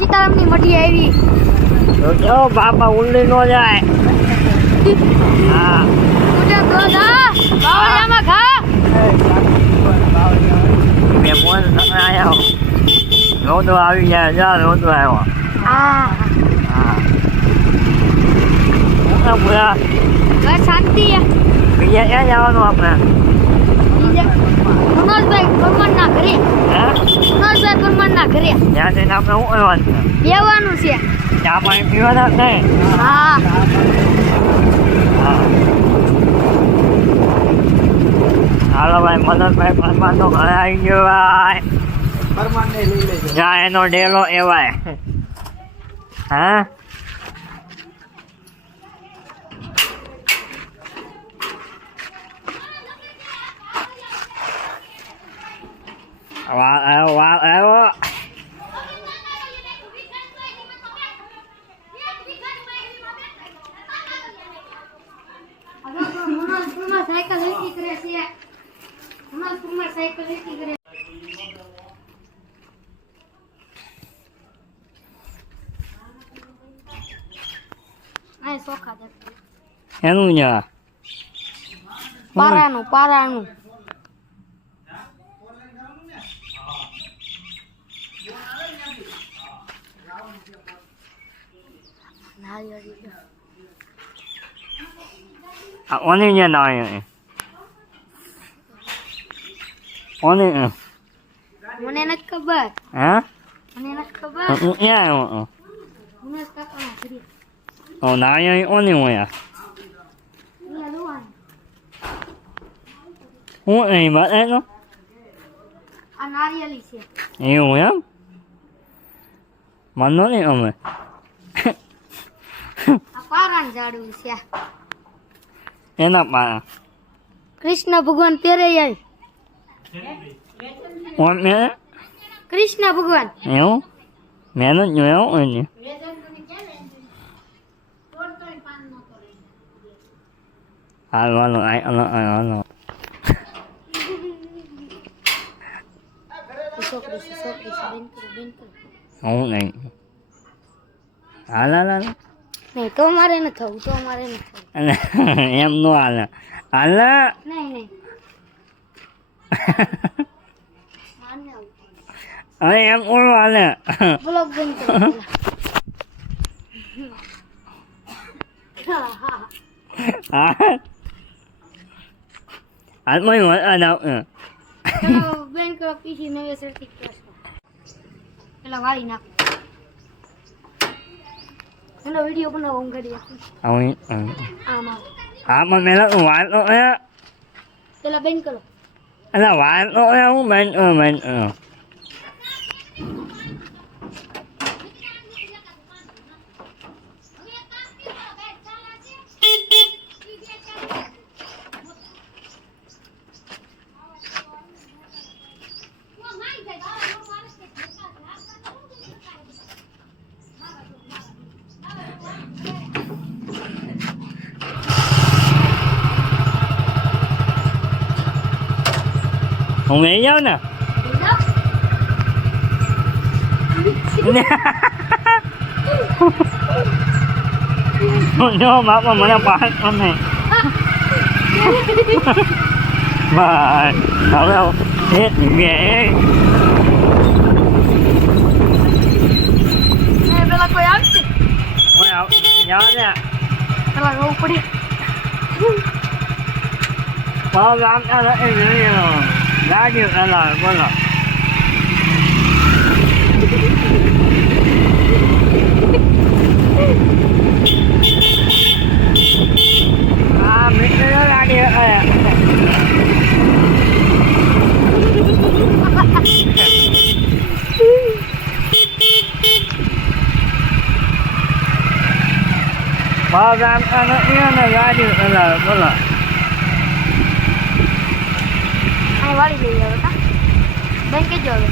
સીતારામની મઢી આવી. જો બાપા ઉલ્લી નો જાય. હા તું તો જા બાવળિયામાં ખા. મેં મોન આવ્યો રોતો આવી જાય. જા રોતો આવ્યો. હા હા પૂરા બસ શાંતિ. બીજા ક્યાં જવાનું આપણે? મનોજભાઈ પરમારના ઘરે. હે મનોજભાઈ પરમારના ઘરે ત્યાં જઈને આપણે શું કરવાનું છે? બેવાનું છે. ચા પાણી પીવાના જ નહીં? હા હા હાલો ભાઈ મનોજભાઈ પરમાર તો ઘરે આવી ગયો ભાઈ. પરમાનને લઈ લેજો. જ્યાં એનો ડેલો એવાય. હા વાહ આવ્યો વાહ આવ્યો. મનોજપુરમાં સાયકલ લેતી કરે છે. મનોજપુરમાં સાયકલ લેતી કરે. આ સોખા દે. એનું ન્યા પારાનું ઓની ન્યા ના આવ્યો. ઓની મને નથી ખબર. હે મને નથી ખબર. હું ક્યાં આવ્યો? મનોજ કાકાના ઘરે. ઓ ના આવ્યો ઓની હું યાર. અહીંયા જોવાનું. હું અહીં બતાવ્યો આ નારિયેલી છે. એવું એમ માનો નહીં અમે. આ પારાનું ઝાડવું છે. એના પાયા કૃષ્ણ ભગવાન પહેરે આવી. ઓને કૃષ્ણ ભગવાન એવું મેં જ જોયો એને. હાલ હાલો હાલો છોકરી છે બેન કરો. હું નહીં. હાલ હાલ હાલ નહીં તો મારે ન થવું. અને એમ નો હાલે હાલ. નહીં હવે એમ ઓળો હાલે. બ્લોગ બંધ કરો. હા હાલમાં બેન કરો પીસી નવેસરથી પેલા વાળી નાખો. એનો વિડીયો બનાવો હું કરી આપું. આમાં આમાં મેલા વાળતો પેલા બેન કરો. એટલે વાળતો હું બેન હું લઈ જાઉં ને. જો બાપા મને પાસ તમે ભાઈ હવે એક બે પેલા કોઈ આવશે. જવા દે પેલા રોવું પડી. પગ આવતા ગાડી પેલા બોલો. હા મિત્ર ગાડી પગ આવતા નથી ને ગાડી પેલા બોલો. વાળી લઈ આવે કા બેન કેજો હવે.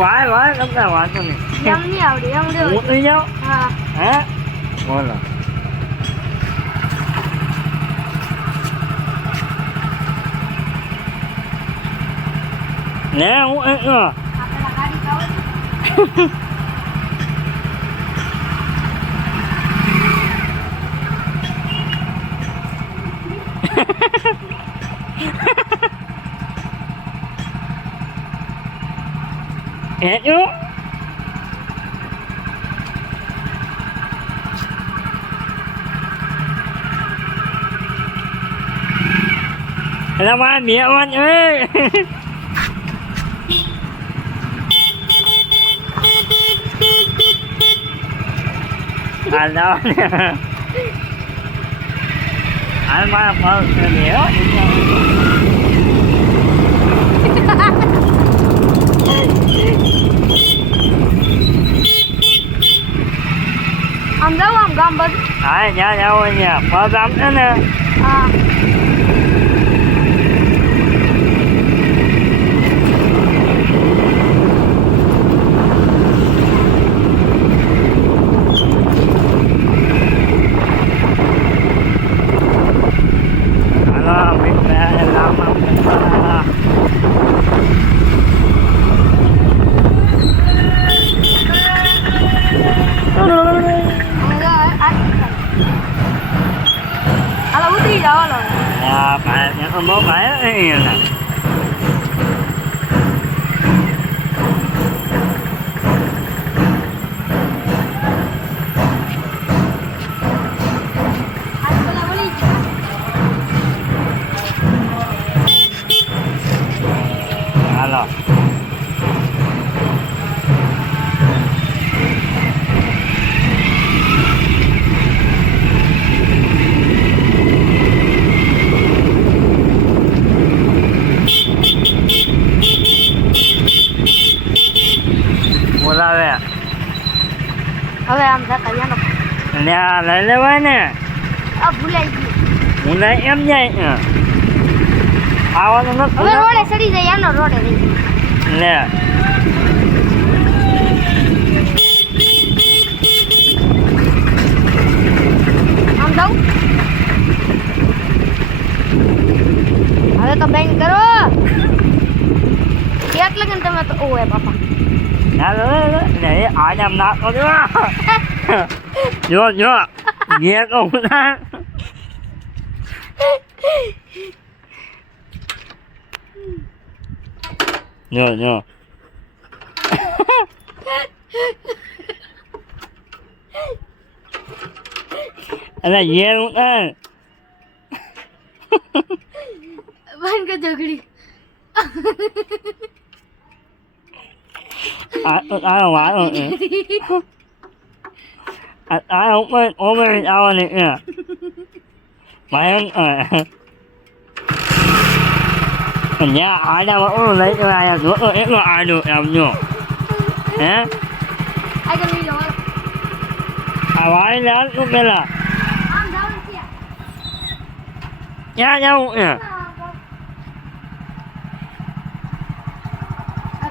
વાય તમને વાંધો નહીં. એમ નહીં આવડે એમ રેવ. ઉતરી જાઓ. હા હે બોલો. ને હું આપણા ગાડી કાવ હેચું એટલે મારે બેવાનું હાલ મારા પગ બે આમ જાઉં આમ ગામ બધું હા જ્યાં જાઓ ત્યાં પગ આમ છે ને હા હાલો મિત્ર લાંબા હાલો ઉતરી જાઓ હાલો હા ભાઈ તો બહુ ભાઈ અહીંયા આજ પેલા વળી હાલો બોલાવે હવે આમ જતા યાનો ત્યાં લઈ લેવાય ને આ ભૂલાઈ ગયું હું નહીં એમ જાય આવવાનું હવે નથી રોડે ચડી જાય યાનો રોડે રહી લે આમ જાઉં હવે તો બેન કરો એક લગન તમે તો ઓએ બાપા હાલો ને આજે આમ નાખો જો જો જે કહું ના જો જો અરે ये उतर બન કે ઝઘડી આ તો તારો વારો છે આ તારા ઉપર ઓવર આવવાની છે ભયંકર જ્યાં આડામાં ઓલું લઈ જવા આવ્યા જોતો એટલો આડો એમ જો હે આગળ લઈ લો આ વાળી લાલ તું પેલા આમ જાવ છે ક્યાં જવું છે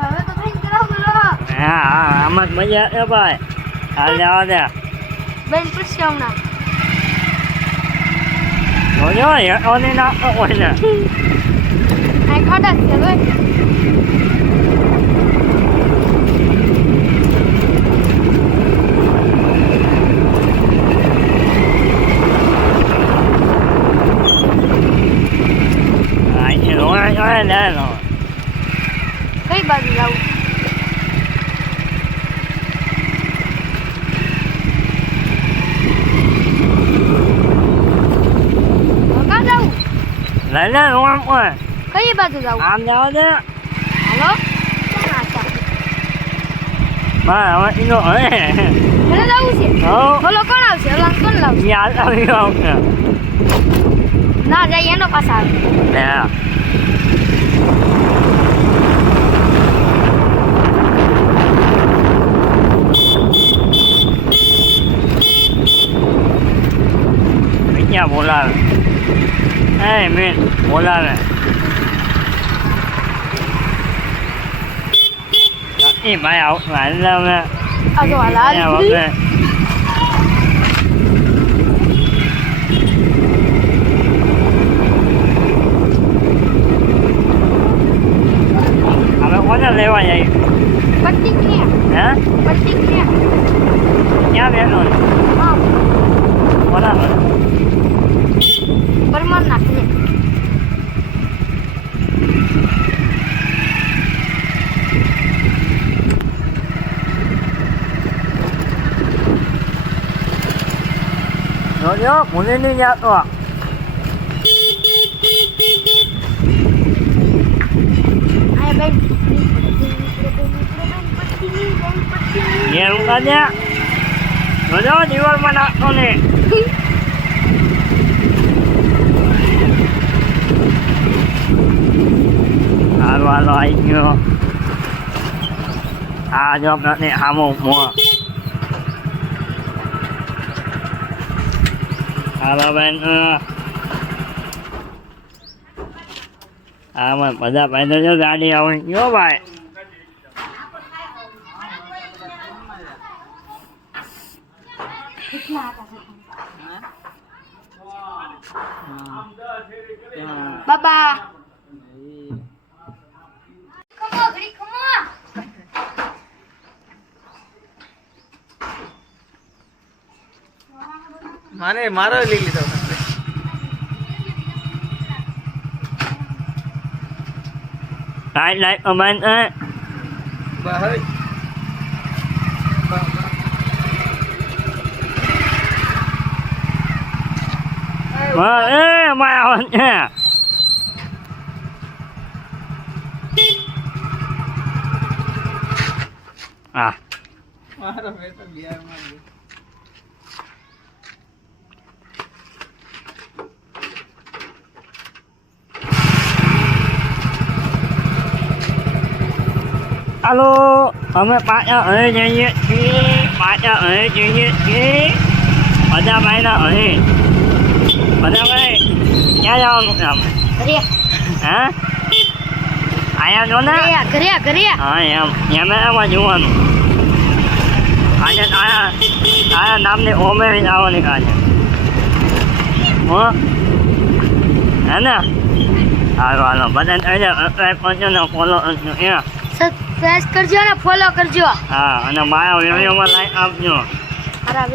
હવે તો બેન કરો બોલો હા હા આમાં જ મજા આવે ભાઈ હાલ જવા દે બેન પૂછશે હમણાં જોજો હેઠોની નાખતો હોય ને આ ખાડા છે હવે અહીં રોયા જોડે લે લો કઈ બાજુ જાવું કાં જાવું લઈ લે રોમ હોય કઈ બાજુ જાવું આમ જવા દે હાલો ક્યાં નાસ્તા બસ હવે એનો હવે ઘરે જાવું છે હો બોલો કોણ આવશે ઓલા કોણ લાવશે યાદ આવી આવશે ના જાય એનો પાસ આવે લે ક્યાં બોલાવે એ મેં બોલાવે નથી ભાઈ આવું હાલ હવે આ જો હાલ હવે હવે કોને લેવા જાય પટ્ટી ક્યાં હે પ્રતિક્રિયા ક્યાં બેઠો છે? હા બરાબર પરમાર નાખે જોજો ભૂલી નહીં જતો આય બેન ઘેર ઉતારજે જોજો દિવાલમાં નાખતો ને હાલો હાલો આવી ગયો આ જો આપણે આમો મોં હાલો બેન આમાં બધા ભાઈ તો જો ગાડી આવી ગયો ભાઈ કેટલા હતા બાબા ખમો ઘડી ખમો મારો લઈ લીધો લાઈટ લાઈટ બંધ બહાર એ મારા છે હા મારો બેટો બિહારમાં ગયો હાલો અમે પાછા અહીં જઈએ છીએ પાછા અહીં જઈએ છીએ બધા ભાઈના અહીં બધા ભાઈ ક્યાં જવાનું છે આમ ઘરે હા આયા જો ને ઘરે ઘરે હા એમ એમાં જોવાનું આજે તારા નામની ઓમેરી આવવાની કાજે હો હે ને હાલો હાલો બધા પહોંચ્યો ને ફોલો સબસ્ક્રાઇબ કરજો ને ફોલો કરજો હા અને મારા વિડીયોમાં લાઈક આપજો મારા